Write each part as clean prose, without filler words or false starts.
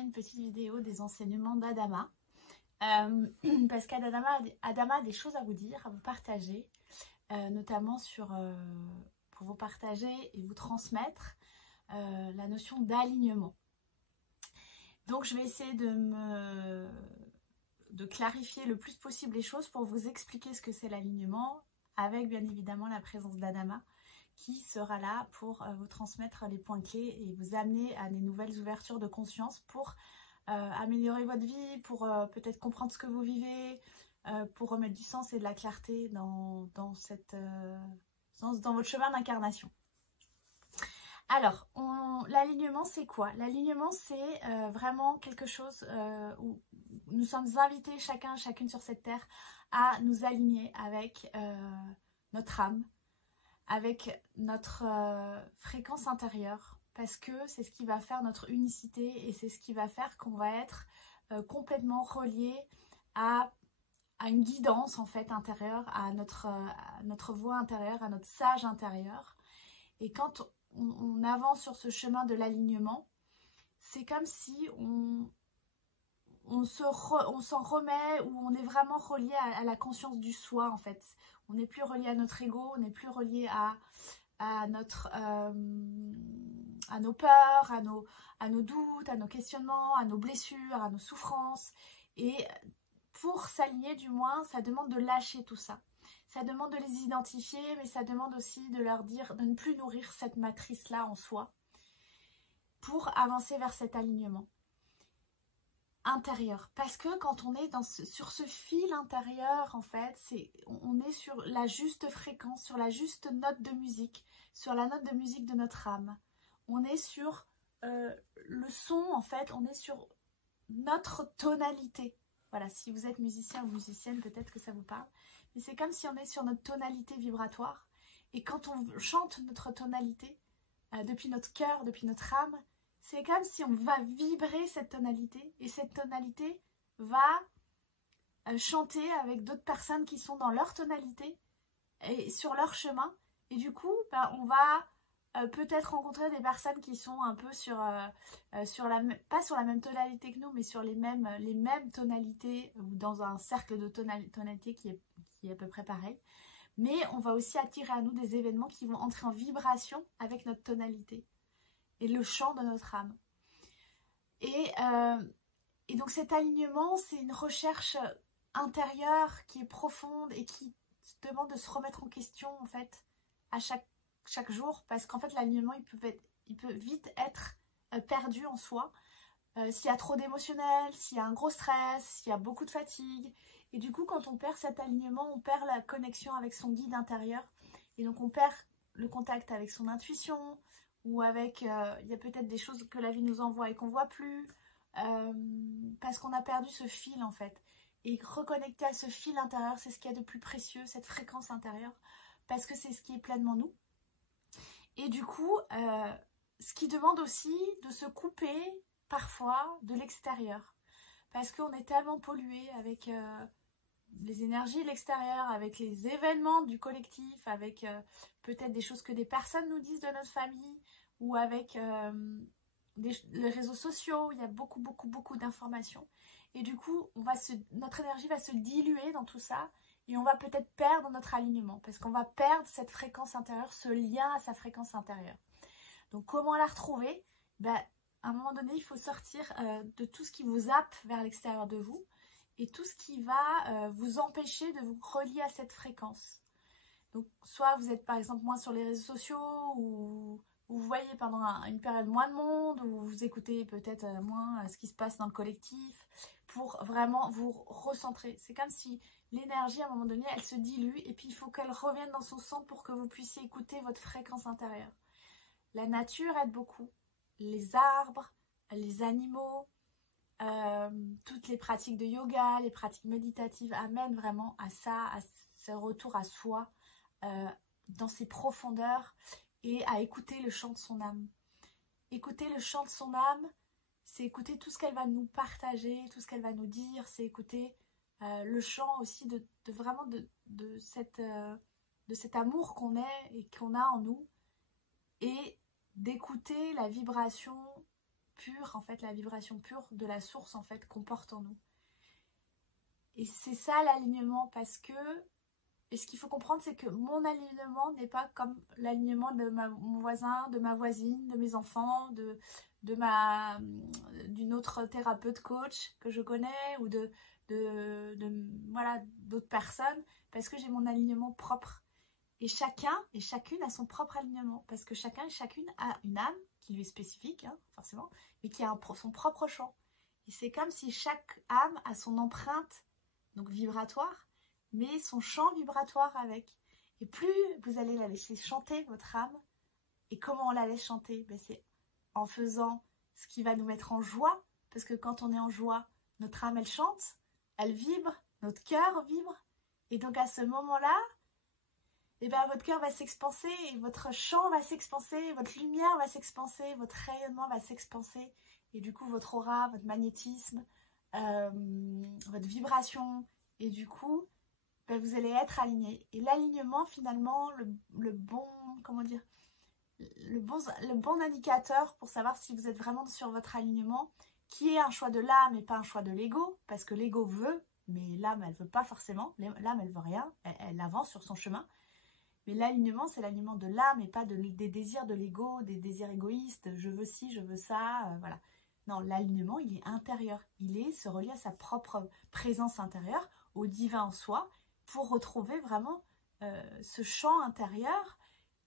fait une petite vidéo des enseignements d'Adama. Parce qu'Adama a des choses à vous dire, à vous partager, notamment pour vous partager et vous transmettre la notion d'alignement. Donc je vais essayer de clarifier le plus possible les choses pour vous expliquer ce que c'est l'alignement, avec bien évidemment la présence d'Adama qui sera là pour vous transmettre les points clés et vous amener à des nouvelles ouvertures de conscience pour améliorer votre vie, pour peut-être comprendre ce que vous vivez, pour remettre du sens et de la clarté dans votre chemin d'incarnation. Alors, l'alignement c'est quoi? L'alignement c'est vraiment quelque chose où nous sommes invités chacune sur cette terre à nous aligner avec notre âme, avec notre fréquence intérieure, parce que c'est ce qui va faire notre unicité et c'est ce qui va faire qu'on va être complètement relié à une guidance en fait intérieure, à notre voix intérieure, à notre sage intérieur. Et quand on avance sur ce chemin de l'alignement, c'est comme si on s'en remet, ou on est vraiment relié à la conscience du soi en fait. On n'est plus relié à notre ego, on n'est plus relié à nos peurs, à nos doutes, à nos questionnements, à nos blessures, à nos souffrances. Et pour s'aligner du moins, ça demande de lâcher tout ça. Ça demande de les identifier, mais ça demande aussi de leur dire de ne plus nourrir cette matrice-là en soi pour avancer vers cet alignement intérieur. Parce que quand on est sur ce fil intérieur, en fait, on est sur la juste fréquence, sur la juste note de musique, sur la note de musique de notre âme. On est sur le son, en fait, on est sur notre tonalité. Voilà, si vous êtes musicien ou musicienne, peut-être que ça vous parle. Mais c'est comme si on est sur notre tonalité vibratoire. Et quand on chante notre tonalité, depuis notre cœur, depuis notre âme, c'est comme si on va vibrer cette tonalité. Et cette tonalité va chanter avec d'autres personnes qui sont dans leur tonalité et sur leur chemin. Et du coup, on va peut-être rencontrer des personnes qui sont un peu pas sur la même tonalité que nous, mais sur les mêmes tonalités, ou dans un cercle de tonalité qui est à peu près pareil. Mais on va aussi attirer à nous des événements qui vont entrer en vibration avec notre tonalité et le chant de notre âme. Et donc cet alignement, c'est une recherche intérieure qui est profonde et qui demande de se remettre en question en fait à chaque jour, parce qu'en fait l'alignement il peut vite être perdu en soi s'il y a trop d'émotionnel, s'il y a un gros stress, s'il y a beaucoup de fatigue. Et du coup, quand on perd cet alignement, on perd la connexion avec son guide intérieur. Et donc, on perd le contact avec son intuition, ou avec... il y a peut-être des choses que la vie nous envoie et qu'on ne voit plus, parce qu'on a perdu ce fil, en fait. Et reconnecter à ce fil intérieur, c'est ce qu'il y a de plus précieux, cette fréquence intérieure, parce que c'est ce qui est pleinement nous. Et du coup, ce qui demande aussi de se couper, parfois, de l'extérieur. Parce qu'on est tellement pollué avec... les énergies de l'extérieur, avec les événements du collectif, avec peut-être des choses que des personnes nous disent de notre famille, ou avec les réseaux sociaux, il y a beaucoup d'informations. Et du coup, notre énergie va se diluer dans tout ça, et on va peut-être perdre notre alignement, parce qu'on va perdre cette fréquence intérieure, ce lien à sa fréquence intérieure. Donc comment la retrouver? À un moment donné, il faut sortir de tout ce qui vous happe vers l'extérieur de vous, et tout ce qui va vous empêcher de vous relier à cette fréquence. Donc, soit vous êtes par exemple moins sur les réseaux sociaux, ou vous voyez pendant une période moins de monde, ou vous écoutez peut-être moins ce qui se passe dans le collectif, pour vraiment vous recentrer. C'est comme si l'énergie, à un moment donné, elle se dilue, et puis il faut qu'elle revienne dans son centre pour que vous puissiez écouter votre fréquence intérieure. La nature aide beaucoup. Les arbres, les animaux, toutes les pratiques de yoga, les pratiques méditatives amènent vraiment à ça, à ce retour à soi, dans ses profondeurs, et à écouter le chant de son âme. Écouter le chant de son âme, c'est écouter tout ce qu'elle va nous partager, tout ce qu'elle va nous dire, c'est écouter le chant aussi de cet amour qu'on est et qu'on a en nous, et d'écouter la vibration pure, en fait, la vibration pure de la source, en fait, qu'on porte en nous. Et c'est ça l'alignement, parce que, et ce qu'il faut comprendre, c'est que mon alignement n'est pas comme l'alignement de mon voisin, de ma voisine, de mes enfants, d'une autre thérapeute coach que je connais, ou voilà, d'autres personnes, parce que j'ai mon alignement propre. Et chacun et chacune a son propre alignement, parce que chacun et chacune a une âme qui lui est spécifique, hein, forcément, mais qui a son propre champ. Et c'est comme si chaque âme a son empreinte, donc vibratoire, mais son champ vibratoire avec. Et plus vous allez la laisser chanter, votre âme, et comment on la laisse chanter? Ben, c'est en faisant ce qui va nous mettre en joie, parce que quand on est en joie, notre âme, elle chante, elle vibre, notre cœur vibre, et donc à ce moment-là, et ben votre cœur va s'expanser, et votre champ va s'expanser, votre lumière va s'expanser, votre rayonnement va s'expanser, et du coup votre aura, votre magnétisme, votre vibration, et du coup ben, vous allez être aligné. Et l'alignement, finalement, le bon, comment dire, le bon indicateur pour savoir si vous êtes vraiment sur votre alignement, qui est un choix de l'âme et pas un choix de l'ego, parce que l'ego veut, mais l'âme elle veut pas forcément, l'âme elle veut rien, elle avance sur son chemin. Mais l'alignement, c'est l'alignement de l'âme et pas des désirs de l'ego, des désirs égoïstes, je veux ci, je veux ça, voilà. Non, l'alignement, il est intérieur. Il est se relier à sa propre présence intérieure, au divin en soi, pour retrouver vraiment ce champ intérieur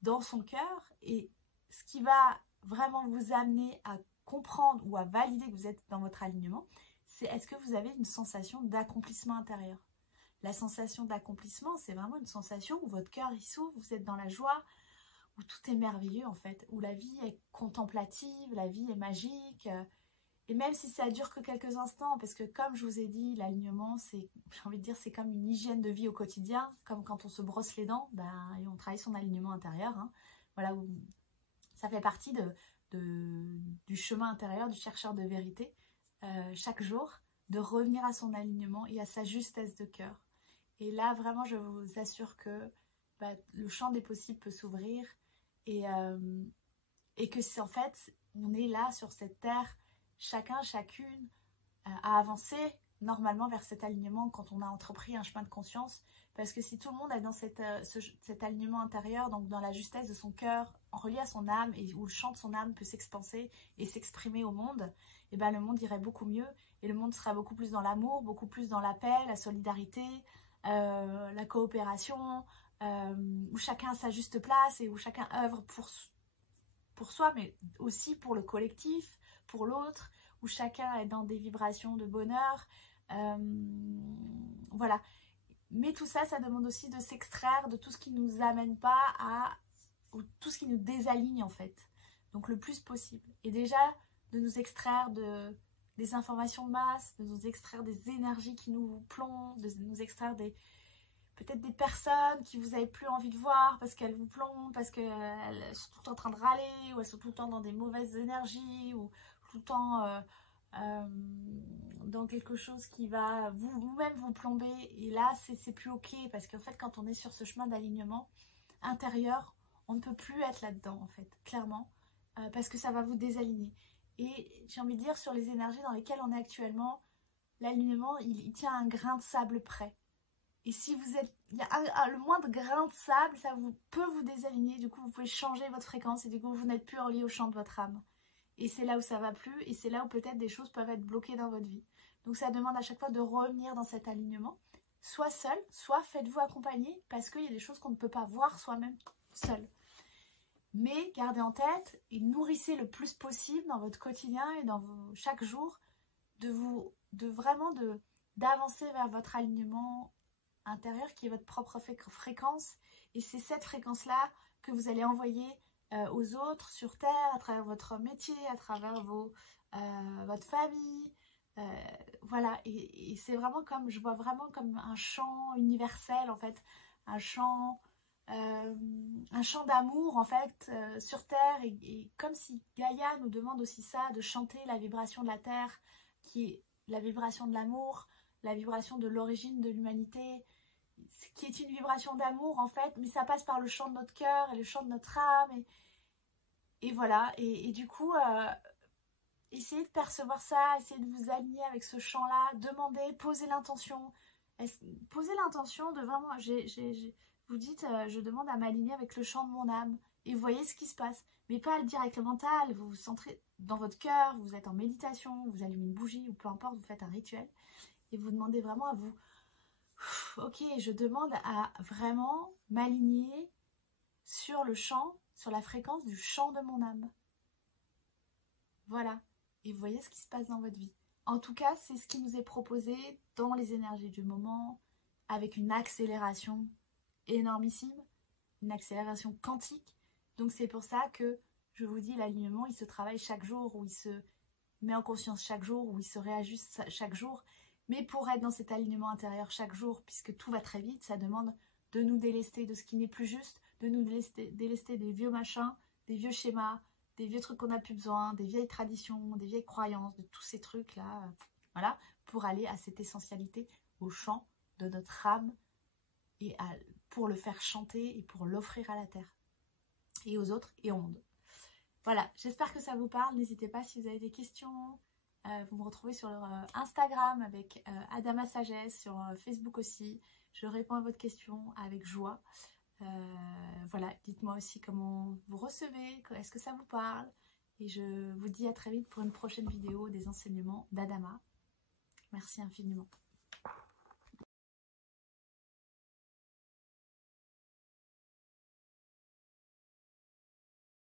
dans son cœur. Et ce qui va vraiment vous amener à comprendre ou à valider que vous êtes dans votre alignement, c'est est-ce que vous avez une sensation d'accomplissement intérieur. La sensation d'accomplissement, c'est vraiment une sensation où votre cœur il s'ouvre, vous êtes dans la joie, où tout est merveilleux en fait, où la vie est contemplative, la vie est magique. Et même si ça dure que quelques instants, parce que comme je vous ai dit, l'alignement, c'est, j'ai envie de dire, c'est comme une hygiène de vie au quotidien, comme quand on se brosse les dents, ben, et on travaille son alignement intérieur. Hein. Voilà, où ça fait partie du chemin intérieur, du chercheur de vérité, chaque jour, de revenir à son alignement et à sa justesse de cœur. Et là, vraiment, je vous assure que le champ des possibles peut s'ouvrir et que c'est en fait, on est là sur cette terre, chacun, chacune, à avancer normalement vers cet alignement quand on a entrepris un chemin de conscience. Parce que si tout le monde est dans cet alignement intérieur, donc dans la justesse de son cœur, en relié à son âme, et où le chant de son âme peut s'expanser et s'exprimer au monde, et ben le monde irait beaucoup mieux. Et le monde serait beaucoup plus dans l'amour, beaucoup plus dans la paix, la solidarité, la coopération, où chacun a sa juste place et où chacun œuvre pour soi, mais aussi pour le collectif, pour l'autre, où chacun est dans des vibrations de bonheur. Voilà. Mais tout ça, ça demande aussi de s'extraire de tout ce qui ne nous amène pas ou tout ce qui nous désaligne en fait. Donc le plus possible. Et déjà, de nous extraire des informations de masse, de nous extraire des énergies qui nous plombent, de nous extraire peut-être des personnes qui vous n'avez plus envie de voir parce qu'elles vous plombent, parce qu'elles sont tout le temps en train de râler, ou elles sont tout le temps dans des mauvaises énergies, ou tout le temps dans quelque chose qui va vous-même vous plomber. Et là, c'est plus ok, parce qu'en fait, quand on est sur ce chemin d'alignement intérieur, on ne peut plus être là-dedans, en fait, clairement, parce que ça va vous désaligner. Et j'ai envie de dire, sur les énergies dans lesquelles on est actuellement, l'alignement, il tient un grain de sable près. Et si vous êtes, il y a le moindre grain de sable, ça peut vous désaligner. Du coup, vous pouvez changer votre fréquence et du coup, vous n'êtes plus relié au champ de votre âme. Et c'est là où ça va plus et c'est là où peut-être des choses peuvent être bloquées dans votre vie. Donc, ça demande à chaque fois de revenir dans cet alignement. Soit seul, soit faites-vous accompagner parce qu'il y a des choses qu'on ne peut pas voir soi-même seul. Mais gardez en tête et nourrissez le plus possible dans votre quotidien et dans chaque jour d'avancer vers votre alignement intérieur qui est votre propre fréquence. Et c'est cette fréquence-là que vous allez envoyer aux autres sur Terre, à travers votre métier, à travers votre famille. Voilà, et c'est vraiment comme, je vois vraiment comme un chant universel en fait, un chant d'amour en fait sur Terre, et comme si Gaïa nous demande aussi ça, de chanter la vibration de la Terre, qui est la vibration de l'amour, la vibration de l'origine de l'humanité, qui est une vibration d'amour en fait, mais ça passe par le chant de notre cœur et le chant de notre âme, et voilà, et du coup, essayez de percevoir ça, essayez de vous aligner avec ce chant-là, demandez, posez l'intention. Posez l'intention de vraiment, vous dites, je demande à m'aligner avec le chant de mon âme. Et vous voyez ce qui se passe. Mais pas à le dire avec le mental, vous vous centrez dans votre cœur, vous êtes en méditation, vous allumez une bougie ou peu importe, vous faites un rituel. Et vous demandez vraiment à vous, ok, je demande à vraiment m'aligner sur le chant, sur la fréquence du chant de mon âme. Voilà. Et vous voyez ce qui se passe dans votre vie. En tout cas, c'est ce qui nous est proposé dans les énergies du moment, avec une accélération énormissime, une accélération quantique. Donc c'est pour ça que je vous dis, l'alignement, il se travaille chaque jour, où il se met en conscience chaque jour, où il se réajuste chaque jour. Mais pour être dans cet alignement intérieur chaque jour, puisque tout va très vite, ça demande de nous délester de ce qui n'est plus juste, de nous délester des vieux machins, des vieux schémas, des vieux trucs qu'on n'a plus besoin, des vieilles traditions, des vieilles croyances, de tous ces trucs-là, voilà, pour aller à cette essentialité, au chant de notre âme, et pour le faire chanter et pour l'offrir à la terre, et aux autres, et au monde. Voilà, j'espère que ça vous parle, n'hésitez pas si vous avez des questions, vous me retrouvez sur Instagram avec Adama Sagesse, sur Facebook aussi, je réponds à votre question avec joie. Voilà, dites-moi aussi comment vous recevez, est-ce que ça vous parle, et je vous dis à très vite pour une prochaine vidéo des enseignements d'Adama. Merci infiniment.